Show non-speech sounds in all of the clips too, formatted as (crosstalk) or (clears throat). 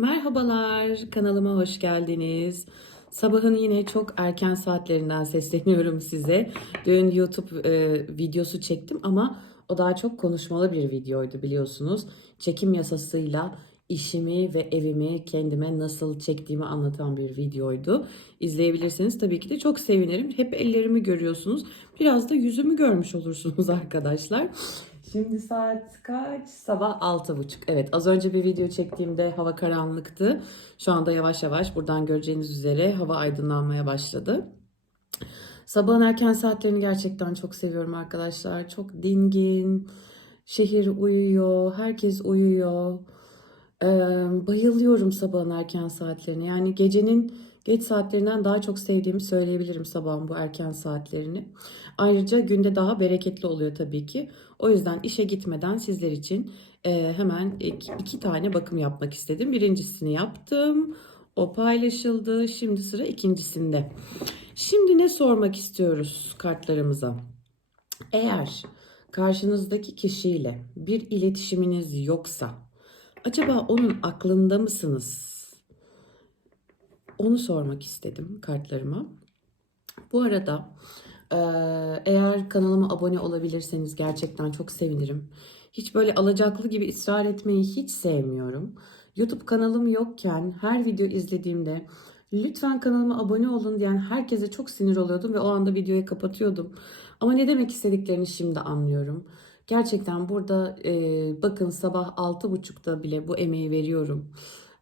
Merhabalar, kanalıma hoş geldiniz. Sabahın yine çok erken saatlerinden sesleniyorum size. Dün YouTube e, videosu çektim ama o daha çok konuşmalı bir videoydu biliyorsunuz. Çekim yasasıyla işimi ve evimi kendime nasıl çektiğimi anlatan bir videoydu. İzleyebilirseniz tabii ki de çok sevinirim. Hep ellerimi görüyorsunuz. Biraz da yüzümü görmüş olursunuz (laughs) arkadaşlar. Şimdi saat kaç? Sabah altı buçuk. Evet az önce bir video çektiğimde hava karanlıktı. Şu anda yavaş yavaş buradan göreceğiniz üzere hava aydınlanmaya başladı. Sabahın erken saatlerini gerçekten çok seviyorum arkadaşlar. Çok dingin. Şehir uyuyor. Herkes uyuyor. Ee, bayılıyorum sabahın erken saatlerine. Yani gecenin geç saatlerinden daha çok sevdiğimi söyleyebilirim sabahın bu erken saatlerini. Ayrıca günde daha bereketli oluyor tabii ki. O yüzden işe gitmeden sizler için e, hemen iki, iki tane bakım yapmak istedim. Birincisini yaptım. O paylaşıldı. Şimdi sıra ikincisinde. Şimdi ne sormak istiyoruz kartlarımıza? Eğer karşınızdaki kişiyle bir iletişiminiz yoksa acaba onun aklında mısınız? Onu sormak istedim kartlarıma. Bu arada eğer kanalıma abone olabilirseniz gerçekten çok sevinirim. Hiç böyle alacaklı gibi ısrar etmeyi hiç sevmiyorum. YouTube kanalım yokken her video izlediğimde lütfen kanalıma abone olun diyen herkese çok sinir oluyordum ve o anda videoyu kapatıyordum. Ama ne demek istediklerini şimdi anlıyorum. Gerçekten burada e, bakın sabah 6.30'da bile bu emeği veriyorum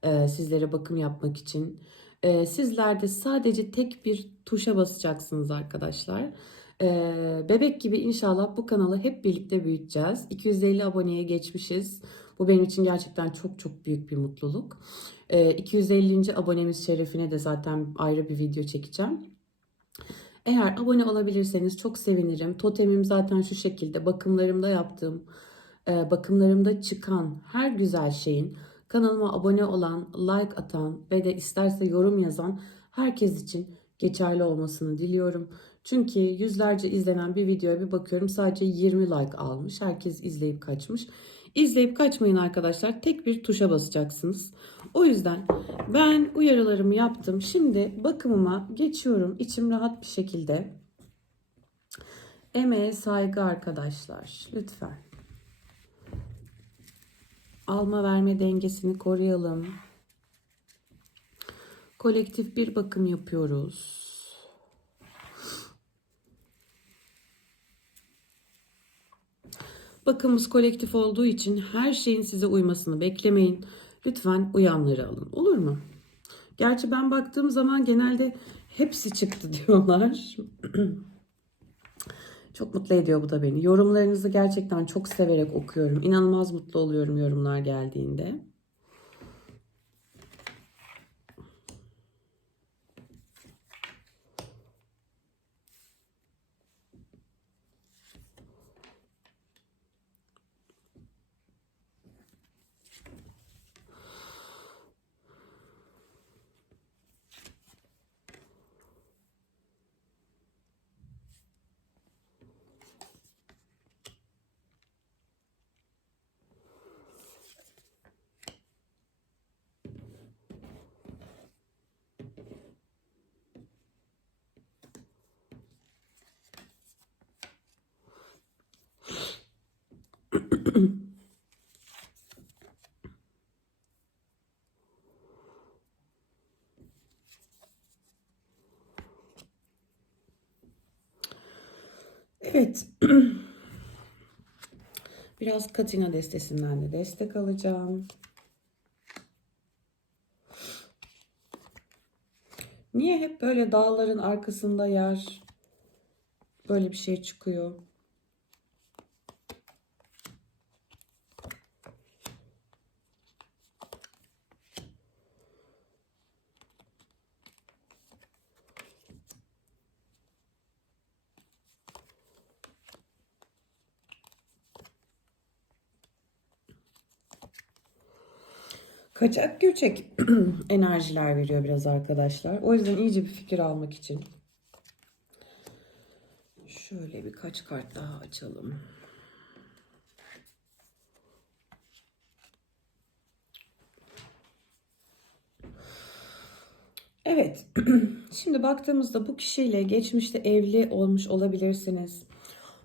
e, sizlere bakım yapmak için. E, sizler de sadece tek bir tuşa basacaksınız arkadaşlar. E, bebek gibi inşallah bu kanalı hep birlikte büyüteceğiz. 250 aboneye geçmişiz. Bu benim için gerçekten çok çok büyük bir mutluluk. E, 250. abonemiz şerefine de zaten ayrı bir video çekeceğim. Eğer abone olabilirseniz çok sevinirim. Totemim zaten şu şekilde bakımlarımda yaptığım, e, bakımlarımda çıkan her güzel şeyin kanalıma abone olan, like atan ve de isterse yorum yazan herkes için geçerli olmasını diliyorum. Çünkü yüzlerce izlenen bir videoya bir bakıyorum sadece 20 like almış. Herkes izleyip kaçmış. İzleyip kaçmayın arkadaşlar. Tek bir tuşa basacaksınız. O yüzden ben uyarılarımı yaptım. Şimdi bakımıma geçiyorum. İçim rahat bir şekilde. Emeğe saygı arkadaşlar. Lütfen. Alma verme dengesini koruyalım. Kolektif bir bakım yapıyoruz. Bakımımız kolektif olduğu için her şeyin size uymasını beklemeyin. Lütfen uyanları alın. Olur mu? Gerçi ben baktığım zaman genelde hepsi çıktı (laughs) diyorlar. (clears throat) çok mutlu ediyor bu da beni. Yorumlarınızı gerçekten çok severek okuyorum. İnanılmaz mutlu oluyorum yorumlar geldiğinde. (clears throat) Evet. (clears throat) Biraz Katina destesinden de destek alacağım. Niye hep böyle dağların arkasında yer böyle bir şey çıkıyor? Kaçak göçek (clears throat) enerjiler veriyor biraz arkadaşlar. O yüzden iyice bir fikir almak için. Şöyle birkaç kart daha açalım. Evet, (clears throat) şimdi baktığımızda bu kişiyle geçmişte evli olmuş olabilirsiniz.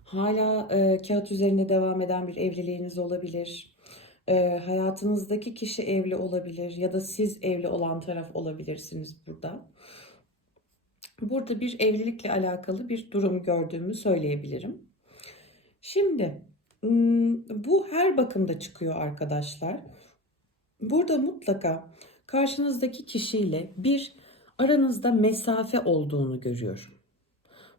Hala e, kağıt üzerinde devam eden bir evliliğiniz olabilir. E, hayatınızdaki kişi evli olabilir ya da siz evli olan taraf olabilirsiniz burada. Burada bir evlilikle alakalı bir durum gördüğümü söyleyebilirim. Şimdi hmm, bu her bakımda çıkıyor arkadaşlar. Burada mutlaka karşınızdaki kişiyle bir aranızda mesafe olduğunu görüyorum.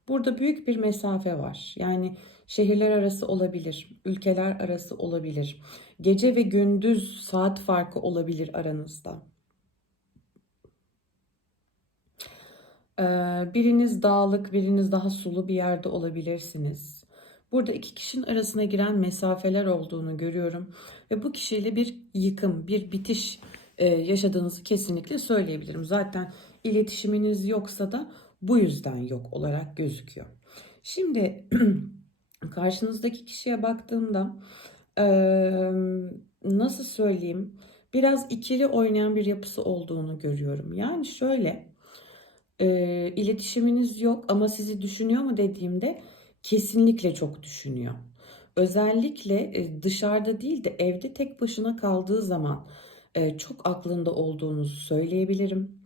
Burada büyük bir mesafe var. Yani şehirler arası olabilir, ülkeler arası olabilir. Gece ve gündüz saat farkı olabilir aranızda. Ee, biriniz dağlık, biriniz daha sulu bir yerde olabilirsiniz. Burada iki kişinin arasına giren mesafeler olduğunu görüyorum ve bu kişiyle bir yıkım, bir bitiş e, yaşadığınızı kesinlikle söyleyebilirim. Zaten iletişiminiz yoksa da bu yüzden yok olarak gözüküyor. Şimdi (clears throat) karşınızdaki kişiye baktığımda nasıl söyleyeyim biraz ikili oynayan bir yapısı olduğunu görüyorum. Yani şöyle iletişiminiz yok ama sizi düşünüyor mu dediğimde kesinlikle çok düşünüyor. Özellikle e, dışarıda değil de evde tek başına kaldığı zaman e, çok aklında olduğunuzu söyleyebilirim.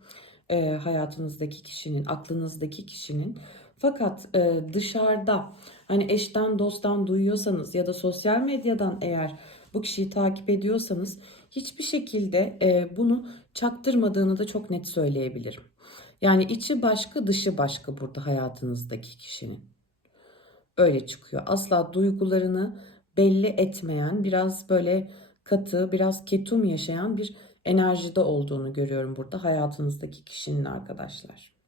E, hayatınızdaki kişinin, aklınızdaki kişinin. Fakat e, dışarıda hani eşten dosttan duyuyorsanız ya da sosyal medyadan eğer bu kişiyi takip ediyorsanız hiçbir şekilde e, bunu çaktırmadığını da çok net söyleyebilirim. Yani içi başka dışı başka burada hayatınızdaki kişinin. Öyle çıkıyor. Asla duygularını belli etmeyen biraz böyle katı, biraz ketum yaşayan bir enerjide olduğunu görüyorum burada hayatınızdaki kişinin arkadaşlar.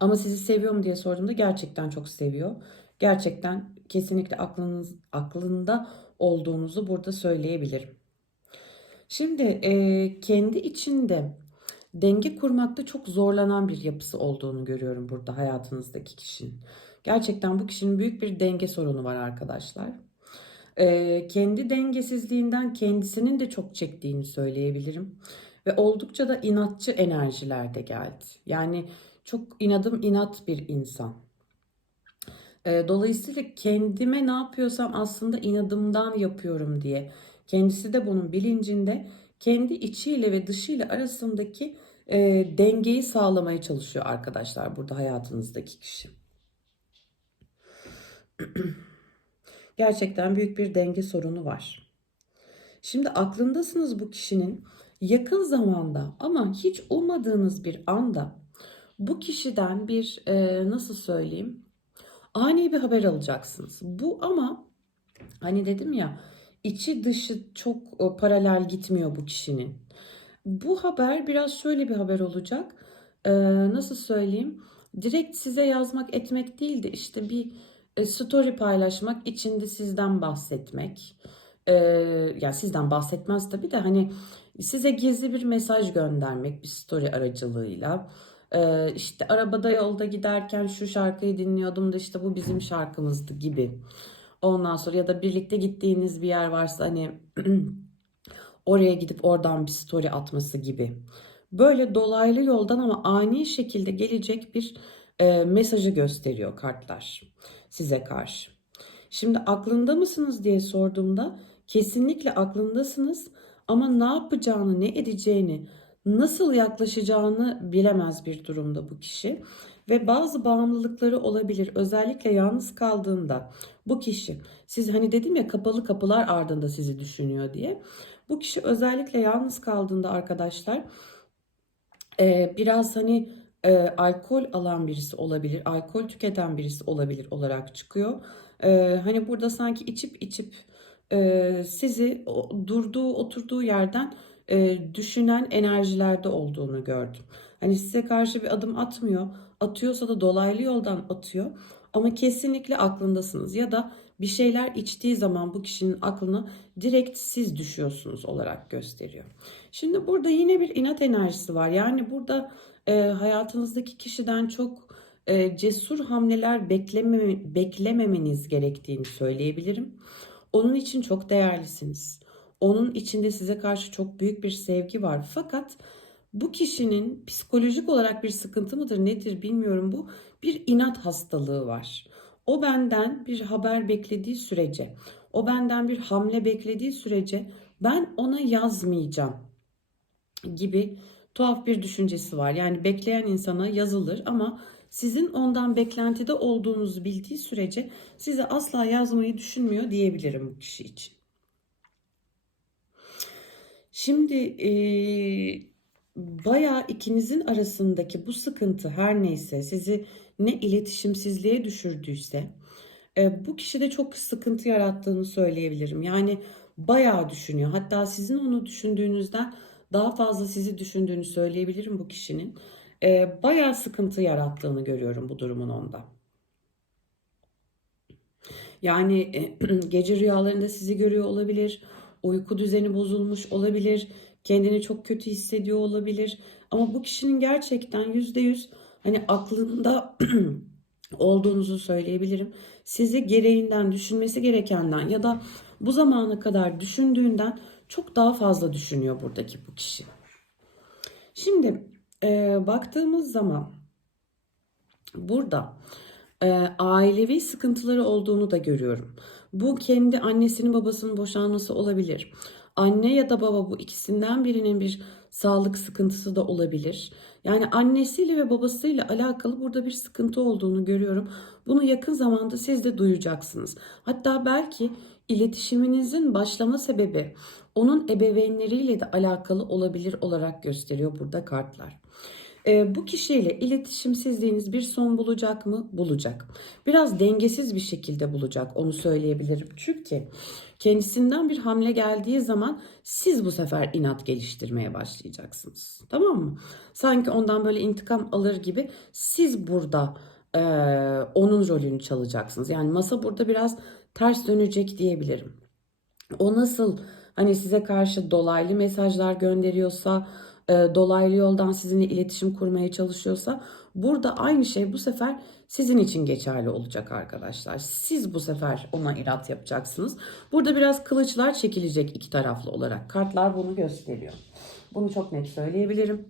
Ama sizi seviyor mu diye sorduğumda gerçekten çok seviyor. Gerçekten kesinlikle aklınız aklında olduğunuzu burada söyleyebilirim. Şimdi e, kendi içinde denge kurmakta çok zorlanan bir yapısı olduğunu görüyorum burada hayatınızdaki kişinin. Gerçekten bu kişinin büyük bir denge sorunu var arkadaşlar. Ee, kendi dengesizliğinden kendisinin de çok çektiğini söyleyebilirim. Ve oldukça da inatçı enerjilerde geldi. Yani çok inadım inat bir insan. Ee, dolayısıyla kendime ne yapıyorsam aslında inadımdan yapıyorum diye. Kendisi de bunun bilincinde kendi içiyle ve dışıyla arasındaki e, dengeyi sağlamaya çalışıyor arkadaşlar burada hayatınızdaki kişi. (clears throat) Gerçekten büyük bir denge sorunu var. Şimdi aklındasınız bu kişinin yakın zamanda ama hiç ummadığınız bir anda bu kişiden bir e, nasıl söyleyeyim ani bir haber alacaksınız. Bu ama hani dedim ya içi dışı çok e, paralel gitmiyor bu kişinin. Bu haber biraz şöyle bir haber olacak. E, nasıl söyleyeyim? Direkt size yazmak etmek değil de işte bir e, story paylaşmak, içinde sizden bahsetmek. E, yani sizden bahsetmez tabii de hani size gizli bir mesaj göndermek bir story aracılığıyla. E, işte arabada yolda giderken şu şarkıyı dinliyordum da işte bu bizim şarkımızdı gibi. Ondan sonra ya da birlikte gittiğiniz bir yer varsa hani (clears throat) oraya gidip oradan bir story atması gibi. Böyle dolaylı yoldan ama ani şekilde gelecek bir e, mesajı gösteriyor kartlar size karşı. Şimdi aklında mısınız diye sorduğumda kesinlikle aklındasınız ama ne yapacağını, ne edeceğini, nasıl yaklaşacağını bilemez bir durumda bu kişi ve bazı bağımlılıkları olabilir. Özellikle yalnız kaldığında bu kişi siz hani dedim ya kapalı kapılar ardında sizi düşünüyor diye. Bu kişi özellikle yalnız kaldığında arkadaşlar biraz hani e, alkol alan birisi olabilir, alkol tüketen birisi olabilir olarak çıkıyor. E, hani burada sanki içip içip e, sizi durduğu oturduğu yerden e, düşünen enerjilerde olduğunu gördüm. Hani size karşı bir adım atmıyor, atıyorsa da dolaylı yoldan atıyor. Ama kesinlikle aklındasınız ya da bir şeyler içtiği zaman bu kişinin aklına direkt siz düşüyorsunuz olarak gösteriyor. Şimdi burada yine bir inat enerjisi var. Yani burada e, hayatınızdaki kişiden çok e, cesur hamleler bekleme, beklememeniz gerektiğini söyleyebilirim. Onun için çok değerlisiniz. Onun içinde size karşı çok büyük bir sevgi var. Fakat bu kişinin psikolojik olarak bir sıkıntı mıdır nedir bilmiyorum bu bir inat hastalığı var. O benden bir haber beklediği sürece, o benden bir hamle beklediği sürece ben ona yazmayacağım gibi tuhaf bir düşüncesi var. Yani bekleyen insana yazılır ama sizin ondan beklentide olduğunuzu bildiği sürece size asla yazmayı düşünmüyor diyebilirim bu kişi için. Şimdi eee bayağı ikinizin arasındaki bu sıkıntı her neyse sizi ne iletişimsizliğe düşürdüyse e, bu kişide çok sıkıntı yarattığını söyleyebilirim. Yani bayağı düşünüyor. Hatta sizin onu düşündüğünüzden daha fazla sizi düşündüğünü söyleyebilirim bu kişinin. E, bayağı sıkıntı yarattığını görüyorum bu durumun onda. Yani e, (clears throat) gece rüyalarında sizi görüyor olabilir. Uyku düzeni bozulmuş olabilir. Kendini çok kötü hissediyor olabilir. Ama bu kişinin gerçekten yüzde yüz hani aklında (clears throat) olduğunuzu söyleyebilirim. Sizi gereğinden, düşünmesi gerekenden ya da bu zamana kadar düşündüğünden çok daha fazla düşünüyor buradaki bu kişi. Şimdi e, baktığımız zaman burada e, ailevi sıkıntıları olduğunu da görüyorum. Bu kendi annesinin babasının boşanması olabilir. Anne ya da baba bu ikisinden birinin bir sağlık sıkıntısı da olabilir. Yani annesiyle ve babasıyla alakalı burada bir sıkıntı olduğunu görüyorum. Bunu yakın zamanda siz de duyacaksınız. Hatta belki iletişiminizin başlama sebebi onun ebeveynleriyle de alakalı olabilir olarak gösteriyor burada kartlar. E, bu kişiyle iletişimsizliğiniz bir son bulacak mı? Bulacak. Biraz dengesiz bir şekilde bulacak onu söyleyebilirim. Çünkü kendisinden bir hamle geldiği zaman siz bu sefer inat geliştirmeye başlayacaksınız. Tamam mı? Sanki ondan böyle intikam alır gibi siz burada e, onun rolünü çalacaksınız. Yani masa burada biraz ters dönecek diyebilirim. O nasıl hani size karşı dolaylı mesajlar gönderiyorsa, dolaylı yoldan sizinle iletişim kurmaya çalışıyorsa burada aynı şey bu sefer sizin için geçerli olacak arkadaşlar. Siz bu sefer ona irat yapacaksınız. Burada biraz kılıçlar çekilecek iki taraflı olarak. Kartlar bunu gösteriyor. Bunu çok net söyleyebilirim.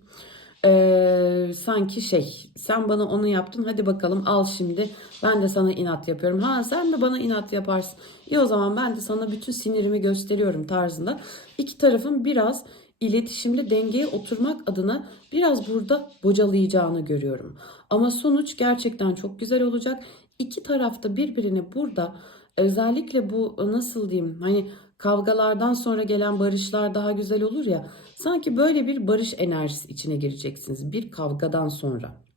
Ee, sanki şey sen bana onu yaptın hadi bakalım al şimdi ben de sana inat yapıyorum. Ha sen de bana inat yaparsın. İyi o zaman ben de sana bütün sinirimi gösteriyorum tarzında. İki tarafın biraz iletişimli dengeye oturmak adına biraz burada bocalayacağını görüyorum. Ama sonuç gerçekten çok güzel olacak. İki tarafta birbirini burada özellikle bu nasıl diyeyim hani kavgalardan sonra gelen barışlar daha güzel olur ya. Sanki böyle bir barış enerjisi içine gireceksiniz bir kavgadan sonra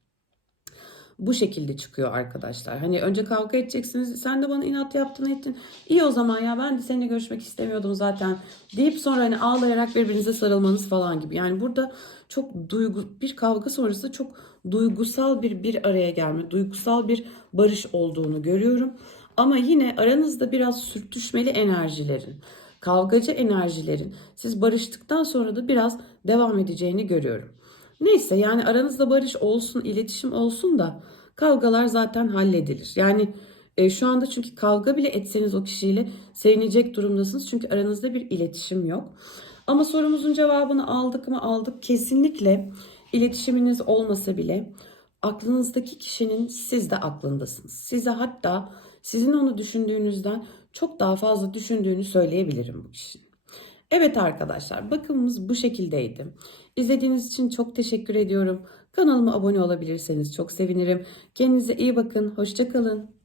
bu şekilde çıkıyor arkadaşlar. Hani önce kavga edeceksiniz. Sen de bana inat yaptın ettin. İyi o zaman ya ben de seninle görüşmek istemiyordum zaten. Deyip sonra hani ağlayarak birbirinize sarılmanız falan gibi. Yani burada çok duygu bir kavga sonrası çok duygusal bir bir araya gelme, duygusal bir barış olduğunu görüyorum. Ama yine aranızda biraz sürtüşmeli enerjilerin, kavgacı enerjilerin siz barıştıktan sonra da biraz devam edeceğini görüyorum. Neyse yani aranızda barış olsun, iletişim olsun da kavgalar zaten halledilir. Yani e, şu anda çünkü kavga bile etseniz o kişiyle sevinecek durumdasınız. Çünkü aranızda bir iletişim yok. Ama sorumuzun cevabını aldık mı aldık. Kesinlikle iletişiminiz olmasa bile aklınızdaki kişinin siz de aklındasınız. Size hatta sizin onu düşündüğünüzden çok daha fazla düşündüğünü söyleyebilirim bu kişinin. Evet arkadaşlar bakımımız bu şekildeydi. İzlediğiniz için çok teşekkür ediyorum. Kanalıma abone olabilirseniz çok sevinirim. Kendinize iyi bakın. Hoşçakalın.